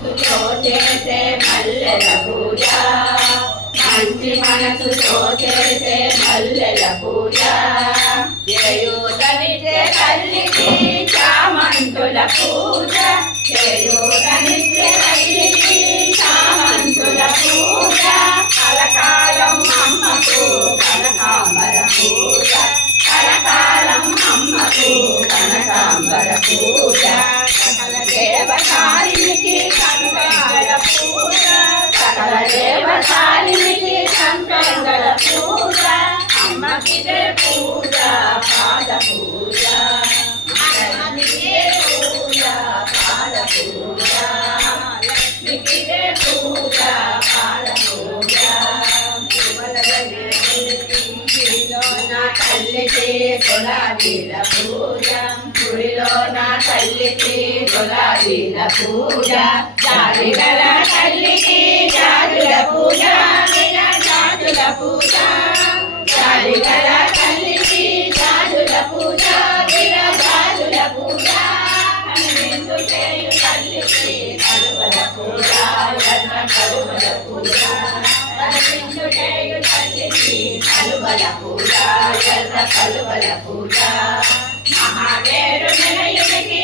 మనసుతో చేసే మల్లెల పూజ మంచి మనసుతో చేసే మల్లెల పూజ చేయూతనిచ్చే తల్లికి చామంతుల పూజ చేయూతనిచ్చే తల్లికి చామంతుల పూజ కలకాలం అమ్మకు కనకాంబర పూజ కలకాలం అమ్మకు కనకాంబర పూజ సకల దేవతారికి కంకణల పూజ సకల దేవతారికి కంకణల పూజ అమ్మకిదే పూజ పాద పూజ అమ్మకిదే పూజ పాద పూజ లక్ష్మికిదే పూజ పాద పూజ నా తల్లికి గులాబీల పూజ గుడిలో నా తల్లికి గులాబీల పూజ జాజిగల తల్లికి జాజుల పూజ జాజుల పూజ జాజిగల తల్లికి జాజుల పూజ జాజుల పూజ కనువిందు చేయు తల్లికి కలువల పూజ కలువల పూజ కనువిందు చేయు తల్లికి కలువల పూజ కలువల పూజ మహాదేవుని నిలయునికి